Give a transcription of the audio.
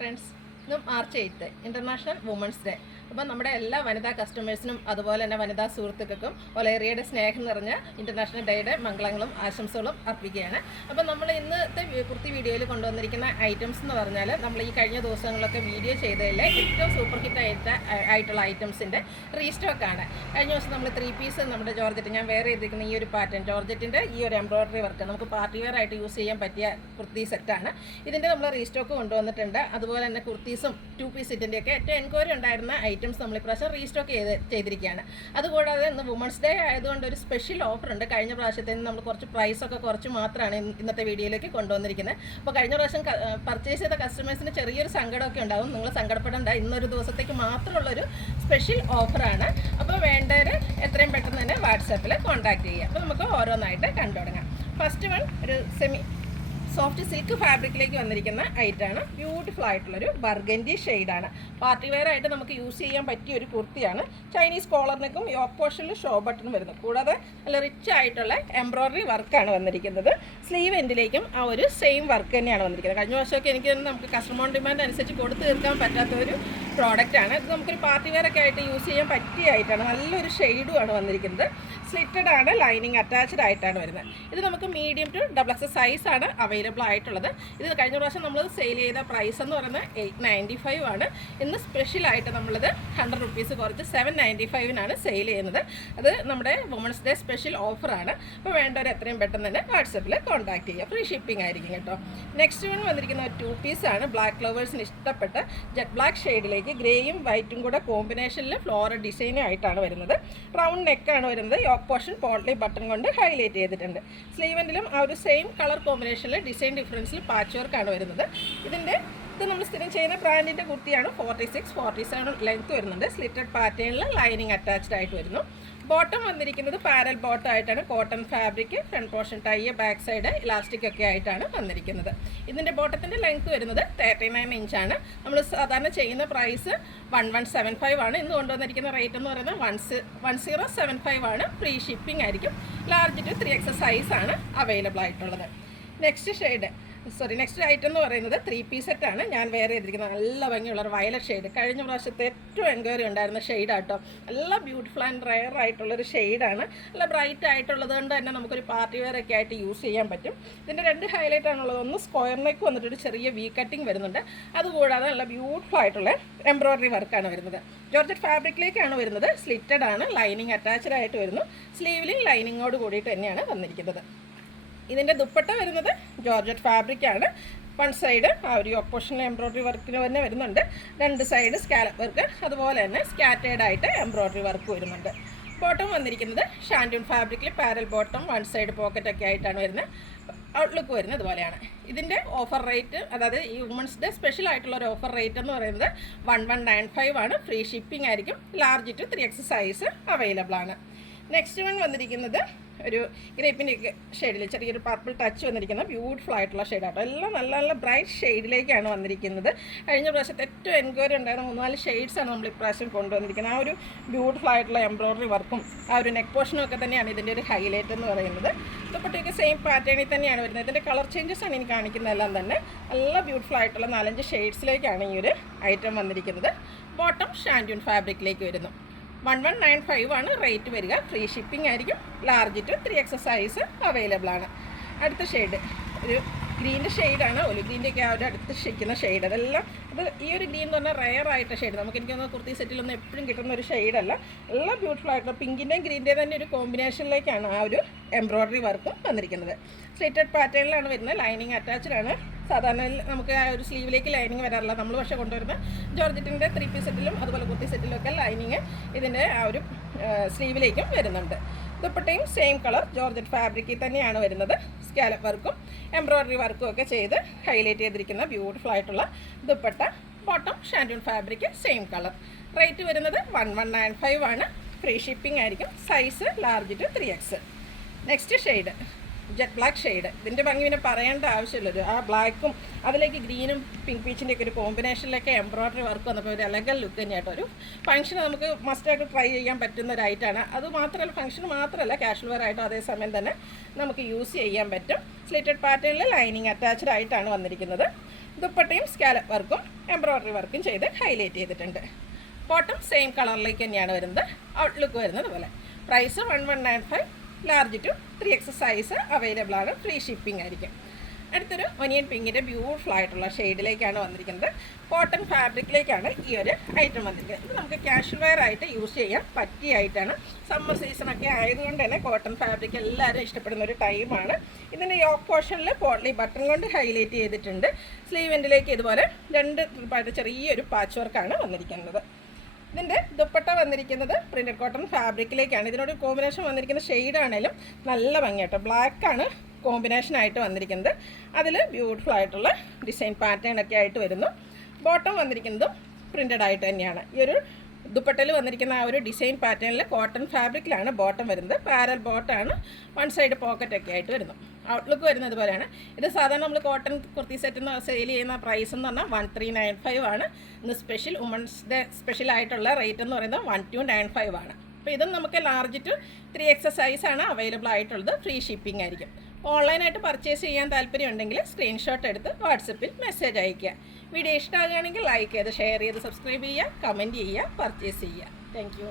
Friends, ഇന്ന് March 8 international women's day. അപ്പം നമ്മുടെ എല്ലാ വനിതാ കസ്റ്റമേഴ്സിനും അതുപോലെ തന്നെ വനിതാ സുഹൃത്തുക്കൾക്കും ഒലേറിയയുടെ സ്നേഹം നിറഞ്ഞ ഇൻ്റർനാഷണൽ ഡേയുടെ മംഗളങ്ങളും ആശംസകളും അർപ്പിക്കുകയാണ്. അപ്പം നമ്മൾ ഇന്നത്തെ കുർത്തി വീഡിയോയിൽ കൊണ്ടുവന്നിരിക്കുന്ന ഐറ്റംസ് എന്ന് പറഞ്ഞാൽ നമ്മൾ ഈ കഴിഞ്ഞ ദിവസങ്ങളിലൊക്കെ വീഡിയോ ചെയ്തതിലെ ഏറ്റവും സൂപ്പർ ഹിറ്റ് ആയിട്ടുള്ള ഐറ്റംസിൻ്റെ റീസ്റ്റോക്കാണ്. കഴിഞ്ഞ ദിവസം നമ്മൾ 3 പീസ് നമ്മുടെ ജോർജറ്റ്, ഞാൻ വേറെ ചെയ്തിരിക്കുന്ന ഈ ഒരു പാറ്റേൺ ജോർജറ്റിൻ്റെ ഈ ഒരു എംബ്രോയ്ഡറി വർക്ക് നമുക്ക് പാർട്ടി വെയർ ആയിട്ട് യൂസ് ചെയ്യാൻ പറ്റിയ കുർത്തി സെറ്റാണ്. ഇതിൻ്റെ നമ്മൾ റീസ്റ്റോക്ക് കൊണ്ടുവന്നിട്ടുണ്ട്. അതുപോലെ തന്നെ കുർത്തീസും 2 പീസ് സെറ്റിൻ്റെയൊക്കെ ഏറ്റവും എൻക്വയറി ഉണ്ടായിരുന്ന ഐറ്റംസ് നമ്മൾ ഇപ്രാവശ്യം റീസ്റ്റോക്ക് ചെയ്തിരിക്കുകയാണ്. അതുകൂടാതെ ഇന്ന് വുമൻസ് ഡേ ആയതുകൊണ്ട് ഒരു സ്പെഷ്യൽ ഓഫർ ഉണ്ട്. കഴിഞ്ഞ പ്രാവശ്യത്തിൽ നിന്ന് നമ്മൾ കുറച്ച് പ്രൈസൊക്കെ കുറച്ച് മാത്രമാണ് ഇന്നത്തെ വീഡിയോയിലേക്ക് കൊണ്ടുവന്നിരിക്കുന്നത്. അപ്പോൾ കഴിഞ്ഞ പ്രാവശ്യം പർച്ചേസ് ചെയ്ത കസ്റ്റമേഴ്സിന് ചെറിയൊരു സങ്കടമൊക്കെ ഉണ്ടാവും. നിങ്ങൾ സങ്കടപ്പെടേണ്ട, ഇന്നൊരു ദിവസത്തേക്ക് മാത്രമുള്ളൊരു സ്പെഷ്യൽ ഓഫറാണ്. അപ്പോൾ വേണ്ടവർ എത്രയും പെട്ടെന്ന് തന്നെ വാട്സാപ്പിൽ കോൺടാക്ട് ചെയ്യുക. അപ്പോൾ നമുക്ക് ഓരോന്നായിട്ട് കണ്ടു തുടങ്ങാം. ഫസ്റ്റ് വൺ ഒരു സോഫ്റ്റ് സിൽക്ക് ഫാബ്രിക്കിലേക്ക് വന്നിരിക്കുന്ന ഐറ്റാണ്. ബ്യൂട്ടിഫുൾ ആയിട്ടുള്ളൊരു ബർഗൻഡി ഷെയ്ഡാണ്. പാർട്ടി വെയർ ആയിട്ട് നമുക്ക് യൂസ് ചെയ്യാൻ പറ്റിയ ഒരു കുർത്തിയാണ്. ചൈനീസ് കോളറിനേക്കും യോക്ക് പോർഷനിൽ ഷോ ബട്ടൺ വരുന്നത്. കൂടാതെ നല്ല റിച്ച് ആയിട്ടുള്ള എംബ്രോയ്ഡറി വർക്കാണ് വന്നിരിക്കുന്നത്. സ്ലീവ് എൻഡിലേക്കും ആ ഒരു സെയിം വർക്ക് തന്നെയാണ് വന്നിരിക്കുന്നത്. കഴിഞ്ഞ വർഷമൊക്കെ എനിക്ക് നമുക്ക് കസ്റ്റമർ ഡിമാൻഡ് അനുസരിച്ച് കൊടുത്തു തീർക്കാൻ പറ്റാത്ത ഒരു പ്രോഡക്റ്റാണ്. ഇത് നമുക്കൊരു പാർട്ടി വെയർ ഒക്കെ ആയിട്ട് യൂസ് ചെയ്യാൻ പറ്റിയ ആയിട്ടാണ്. നല്ലൊരു ഷെയ്ഡുമാണ് വന്നിരിക്കുന്നത്. സ്ലിറ്റഡ് ആണ്, ലൈനിങ് അറ്റാച്ച്ഡ് ആയിട്ടാണ് വരുന്നത്. ഇത് നമുക്ക് മീഡിയം ടു XXL സൈസാണ് അവൈലബിൾ ആയിട്ടുള്ളത്. ഇത് കഴിഞ്ഞ പ്രാവശ്യം നമ്മൾ സെയിൽ ചെയ്ത പ്രൈസ് എന്ന് പറയുന്നത് 895 ആണ്. ഇന്ന് സ്പെഷ്യലായിട്ട് നമ്മളിത് 100 റുപ്പീസ് കുറച്ച് 795 സെയിൽ ചെയ്യുന്നത്. അത് നമ്മുടെ വുമൻസ് ഡേ സ്പെഷ്യൽ ഓഫറാണ്. അപ്പോൾ വേണ്ടവർ എത്രയും പെട്ടെന്ന് തന്നെ വാട്സപ്പിൽ കോൺടാക്ട് ചെയ്യുക. ഫ്രീ ഷിപ്പിംഗ് ആയിരിക്കും കേട്ടോ. നെക്സ്റ്റ് വൺ വന്നിരിക്കുന്ന 2 പീസാണ്. ബ്ലാക്ക് ലവേഴ്സിന് ഇഷ്ടപ്പെട്ട ജെറ്റ് ബ്ലാക്ക് ഷെയ്ഡിലേക്ക് ഗ്രേയും വൈറ്റും കൂടെ കോമ്പിനേഷനിൽ ഫ്ലോറൽ ഡിസൈനും ആയിട്ടാണ് വരുന്നത്. റൗണ്ട് നെക്കാണ് വരുന്നത്. യോക്ക് പോർഷൻ പോട്ട്ലി ബട്ടൺ കൊണ്ട് ഹൈലൈറ്റ് ചെയ്തിട്ടുണ്ട്. സ്ലീവെൻറ്റിലും ആ ഒരു സെയിം കളർ കോമ്പിനേഷനിൽ ഡിസൈൻ ഡിഫറൻസിൽ പാച്ച് വർക്കാണ് വരുന്നത്. ഇത് നമ്മൾ സ്ഥിരം ചെയ്യുന്ന ബ്രാൻഡിൻ്റെ കുർത്തിയാണ്. 46-47 ലെങ്ത് വരുന്നുണ്ട്. സ്ലിറ്റഡ് പാറ്റേണിൽ ലൈനിങ് അറ്റാച്ച്ഡ് ആയിട്ട് വരുന്നു. ബോട്ടം വന്നിരിക്കുന്നത് പാരൽ ബോട്ടം ആയിട്ടാണ്. Cotton fabric, front portion tie, back side elastic ഒക്കെ ആയിട്ടാണ് വന്നിരിക്കുന്നത്. ഇതിൻ്റെ ബോട്ടത്തിൻ്റെ ലെങ്ത് വരുന്നത് 39 ഇഞ്ചാണ്. നമ്മൾ സാധാരണ ചെയ്യുന്ന പ്രൈസ് 1175 ആണ്. ഇന്ന് കൊണ്ടുവന്നിരിക്കുന്ന റേറ്റ് എന്ന് പറയുന്നത് 1075 ആണ്. ഫ്രീ ഷിപ്പിംഗ് ആയിരിക്കും. ലാർജ് ടു 3XL സൈസാണ് അവൈലബിൾ ആയിട്ടുള്ളത്. നെക്സ്റ്റ് ഐറ്റം എന്ന് പറയുന്നത് 3 പീസ് സെറ്റാണ്. ഞാൻ വേറെ ചെയ്തിരിക്കുന്നത് നല്ല ഭംഗിയുള്ള ഒരു വയലറ്റ് ഷെയ്ഡ്. കഴിഞ്ഞ പ്രാവശ്യത്തെ ഏറ്റവും എൻക്വയറി ഉണ്ടായിരുന്ന ഷെയ്ഡാട്ടോ. നല്ല ബ്യൂട്ടിഫുൾ ആൻഡ് റെയർ ആയിട്ടുള്ളൊരു ഷെയ്ഡാണ്. നല്ല ബ്രൈറ്റ് ആയിട്ടുള്ളത് കൊണ്ട് തന്നെ നമുക്കൊരു പാർട്ടി വെയർ ഒക്കെ ആയിട്ട് യൂസ് ചെയ്യാൻ പറ്റും. ഇതിൻ്റെ 2 ഹൈലൈറ്റ് ആണുള്ളത്. ഒന്ന് സ്ക്വയർ നെക്ക് വന്നിട്ടൊരു ചെറിയ വി കട്ടിങ് വരുന്നുണ്ട്. അതുകൂടാതെ നല്ല ബ്യൂട്ടിഫുൾ ആയിട്ടുള്ള എംബ്രോയ്ഡറി വർക്കാണ് വരുന്നത്. ജോർജറ്റ് ഫാബ്രിക്കിലേക്കാണ് വരുന്നത്. സ്ലിറ്റഡ് ആണ്, ലൈനിങ് അറ്റാച്ച്ഡ് ആയിട്ട് വരുന്നു. സ്ലീവിലും ലൈനിങ്ങോട് കൂടിയിട്ട് തന്നെയാണ് വന്നിരിക്കുന്നത്. ഇതിൻ്റെ ദുപ്പട്ട വരുന്നത് ജോർജറ്റ് ഫാബ്രിക്കാണ്. 1 സൈഡ് ആ ഒരു യോക്ക് പോർഷനിൽ എംബ്രോയ്ഡറി വർക്കിന് തന്നെ വരുന്നുണ്ട്. 2 സൈഡ് സ്കാലപ്പ് വർക്ക്, അതുപോലെ തന്നെ സ്കാറ്റേഡ് ആയിട്ട് എംബ്രോയ്ഡറി വർക്ക് വരുന്നുണ്ട്. ബോട്ടം വന്നിരിക്കുന്നത് ഷാൻഡൂൺ ഫാബ്രിക്കിൽ പാരൽ ബോട്ടം, 1 സൈഡ് പോക്കറ്റൊക്കെ ആയിട്ടാണ് വരുന്നത്. ഔട്ട്ലുക്ക് വരുന്നത് ഇതുപോലെയാണ്. ഇതിൻ്റെ ഓഫർ റേറ്റ്, അതായത് ഈ വുമൻസ് ഡേ സ്പെഷ്യൽ ആയിട്ടുള്ള ഒരു ഓഫർ റേറ്റ് എന്ന് പറയുന്നത് 1195 ആണ്. ഫ്രീ ഷിപ്പിംഗ് ആയിരിക്കും. Large to 3XL size available ആണ്. നെക്സ്റ്റ് വൺ വന്നിരിക്കുന്നത് ഒരു ഗ്രേപ്പിൻ്റെ ഷെയ്ഡിൽ ചെറിയൊരു പർപ്പിൾ ടച്ച് വന്നിരിക്കുന്ന ബ്യൂട്ടിഫുൾ ആയിട്ടുള്ള ഷെയ്ഡാട്ടോ. എല്ലാം നല്ല നല്ല ബ്രൈറ്റ് ഷെയ്ഡിലേക്കാണ് വന്നിരിക്കുന്നത്. കഴിഞ്ഞ പ്രാവശ്യത്തെ ഏറ്റവും എൻക്വയറി ഉണ്ടായിരുന്ന 3-4 ഷെയ്ഡ്സാണ് നമ്മൾ ഇപ്രാവശ്യം കൊണ്ടുവന്നിരിക്കുന്നത്. ആ ഒരു ബ്യൂട്ടിഫുൾ ആയിട്ടുള്ള എംബ്രോയ്ഡറി വർക്കും ആ ഒരു നെക്ക് പോർഷനും ഒക്കെ തന്നെയാണ് ഇതിൻ്റെ ഒരു ഹൈലൈറ്റ് എന്ന് പറയുന്നത്. ദുപ്പട്ടയൊക്കെ സെയിം പാറ്റേണിൽ തന്നെയാണ് വരുന്നത്. ഇതിൻ്റെ കളർ ചേഞ്ചസ് ആണ് എനിക്ക് കാണിക്കുന്നതെല്ലാം തന്നെ. നല്ല ബ്യൂട്ടിഫുൾ ആയിട്ടുള്ള 4-5 ഷെയ്ഡ്സിലേക്കാണ് ഈ ഒരു ഐറ്റം വന്നിരിക്കുന്നത്. ബോട്ടം ഷാൻഡൂൺ ഫാബ്രിക്കിലേക്ക് വരുന്നു. 1195 ആണ് റേറ്റ് വരിക. ഫ്രീ ഷിപ്പിംഗ് ആയിരിക്കും. Large to 3XL size available ആണ്. അടുത്ത ഷെയ്ഡ് ഒരു ഗ്രീൻ്റെ ഷെയ്ഡാണ്. ഒലി ഗ്രീൻ്റെയൊക്കെ ആ ഒരു അടുത്ത് ഷിക്കുന്ന ഷെയ്ഡ്. അതെല്ലാം ഈ ഒരു ഗ്രീൻ എന്ന് പറഞ്ഞാൽ റെയർ ആയിട്ട് ഷെയ്ഡ്. എനിക്ക് തോന്നുന്നു കുർത്തി സെറ്റിലൊന്നും എപ്പോഴും കിട്ടുന്ന ഒരു ഷെയ്ഡല്ല. എല്ലാം ബ്യൂട്ടിഫുൾ ആയിട്ടുള്ള പിങ്കിൻ്റെയും ഗ്രീൻ്റെയും തന്നെ ഒരു കോമ്പിനേഷനിലേക്കാണ് ആ ഒരു എംബ്രോയ്ഡറി വർക്കും വന്നിരിക്കുന്നത്. സ്ലിറ്റഡ് പാറ്റേണിലാണ് വരുന്നത്. ലൈനിങ് അറ്റാച്ച്ഡ് ആണ്. സാധാരണ നമുക്ക് ആ ഒരു സ്ലീവിലേക്ക് ലൈനിങ് വരാറില്ല. നമ്മൾ പക്ഷേ കൊണ്ടുവരുന്ന ജോർജറ്റിൻ്റെ 3 പീസ് സെറ്റിലും അതുപോലെ കുർത്തി സെറ്റിലും ഒക്കെ ലൈനിങ് ഇതിൻ്റെ ആ ഒരു സ്ലീവിലേക്കും വരുന്നുണ്ട്. ദുപ്പട്ടയും സെയിം കളർ ജോർജറ്റ് ഫാബ്രിക്കിൽ തന്നെയാണ് വരുന്നത്. സ്കാലപ്പ് വർക്കും എംബ്രോയ്ഡറി വർക്കും ഒക്കെ ചെയ്ത് ഹൈലൈറ്റ് ചെയ്തിരിക്കുന്ന ബ്യൂട്ടിഫുൾ ആയിട്ടുള്ള dupatta. Bottom shantoon fabric same colour. Rate വരുന്നത് 1195 ആണ്. ഫ്രീ ഷിപ്പിംഗ് ആയിരിക്കും. Size large to 3XL. Next shade jet black shade. ഇതിൻ്റെ ഭംഗി പിന്നെ പറയേണ്ട ആവശ്യമില്ലല്ലോ. ആ ബ്ലാക്കും അതിലേക്ക് ഗ്രീനും പിങ്ക് പീച്ചിൻ്റെ ഒക്കെ ഒരു കോമ്പിനേഷനിലൊക്കെ എംബ്രോയ്ഡറി വർക്ക് വന്നപ്പോൾ ഒരു എലഗൽ ലുക്ക് തന്നെയായിട്ടോ. ഒരു ഫംഗ്ഷന് നമുക്ക് മസ്റ്റായിട്ട് ട്രൈ ചെയ്യാൻ പറ്റുന്ന ഒരു ഐറ്റാണ്. അത് മാത്രമല്ല, ഫംഗ്ഷന് മാത്രമല്ല, കാഷ്വൽ വെയർ ആയിട്ടും അതേസമയം തന്നെ നമുക്ക് യൂസ് ചെയ്യാൻ പറ്റും. സ്ലിറ്റഡ് പാറ്റേണിൽ ലൈനിങ് അറ്റാച്ച്ഡ് ആയിട്ടാണ് വന്നിരിക്കുന്നത്. ദുപ്പട്ടയും സ്കാലപ്പ് വർക്കും എംബ്രോയ്ഡറി വർക്കും ചെയ്ത് ഹൈലൈറ്റ് ചെയ്തിട്ടുണ്ട്. ബോട്ടം സെയിം കളറിലേക്ക് തന്നെയാണ് വരുന്നത്. ഔട്ട്ലുക്ക് വരുന്നത് പോലെ. Price 1195, large to 3X size available ആണ്. ഫ്രീ ഷിപ്പിംഗ് ആയിരിക്കും. അടുത്തൊരു ഒനിയൻ പിങ്കിൻ്റെ ബ്യൂട്ടിഫുൾ ആയിട്ടുള്ള ഷെയ്ഡിലേക്കാണ് വന്നിരിക്കുന്നത്. കോട്ടൺ ഫാബ്രിക്കിലേക്കാണ് ഈ ഒരു ഐറ്റം വന്നിരിക്കുന്നത്. ഇത് നമുക്ക് ക്യാഷ്വൽ വെയർ ആയിട്ട് യൂസ് ചെയ്യാൻ പറ്റിയായിട്ടാണ്. സമ്മർ സീസണൊക്കെ ആയതുകൊണ്ട് തന്നെ കോട്ടൺ ഫാബ്രിക് എല്ലാവരും ഇഷ്ടപ്പെടുന്ന ഒരു ടൈമാണ്. ഇതിൻ്റെ യോക്ക് പോർഷനിൽ പോട്ട്ലി ബട്ടൺ കൊണ്ട് ഹൈലൈറ്റ് ചെയ്തിട്ടുണ്ട്. സ്ലീവ് എൻഡിലേക്ക് ഇതുപോലെ 2 ട്രിപ്പായിട്ട് ചെറിയൊരു പാച്ച് വർക്കാണ് വന്നിരിക്കുന്നത്. ഇതിൻ്റെ ദുപ്പട്ട വന്നിരിക്കുന്നത് പ്രിൻറ്റഡ് കോട്ടൺ ഫാബ്രിക്കിലേക്കാണ്. ഇതിനോട് കോമ്പിനേഷൻ വന്നിരിക്കുന്ന ഷെയ്ഡാണേലും നല്ല ഭംഗിയാട്ടോ. ബ്ലാക്കാണ് കോമ്പിനേഷനായിട്ട് വന്നിരിക്കുന്നത്. അതിൽ ബ്യൂട്ടിഫുൾ ആയിട്ടുള്ള ഡിസൈൻ പാറ്റേൺ ഒക്കെ ആയിട്ട് വരുന്നു. ബോട്ടം വന്നിരിക്കുന്നതും പ്രിൻറ്റഡ് ആയിട്ട് തന്നെയാണ്. ഈ ഒരു ദുപ്പട്ടയിൽ വന്നിരിക്കുന്ന ആ ഒരു ഡിസൈൻ പാറ്റേണിൽ കോട്ടൺ ഫാബ്രിക്കിലാണ് ബോട്ടം വരുന്നത്. പാരൽ ബോട്ടാണ്. 1 സൈഡ് പോക്കറ്റൊക്കെ ആയിട്ട് വരുന്നു. ഔട്ട്ലുക്ക് വരുന്നത് പോലെയാണ്. ഇത് സാധാരണ നമ്മൾ കോട്ടൺ കുർത്തി സെറ്റ് എന്ന് സെയിൽ ചെയ്യുന്ന പ്രൈസ് എന്ന് പറഞ്ഞാൽ 1395 ആണ്. ഇന്ന് സ്പെഷ്യൽ വുമൻസ് ഡേ സ്പെഷ്യൽ ആയിട്ടുള്ള റേറ്റ് എന്ന് പറയുന്നത് 1295 ആണ്. അപ്പോൾ ഇതും നമുക്ക് ലാർജ് ടു 3X സൈസാണ് അവൈലബിൾ ആയിട്ടുള്ളത്. ഫ്രീ ഷിപ്പിംഗ് ആയിരിക്കും. ഓൺലൈനായിട്ട് പർച്ചേസ് ചെയ്യാൻ താല്പര്യമുണ്ടെങ്കിൽ സ്ക്രീൻഷോട്ട് എടുത്ത് വാട്സപ്പിൽ മെസ്സേജ് അയയ്ക്കുക. വീഡിയോ ഇഷ്ടമാകുകയാണെങ്കിൽ ലൈക്ക് ചെയ്ത് ഷെയർ ചെയ്ത് സബ്സ്ക്രൈബ് ചെയ്യുക, കമൻറ്റ് ചെയ്യുക, പർച്ചേസ് ചെയ്യുക. Thank you.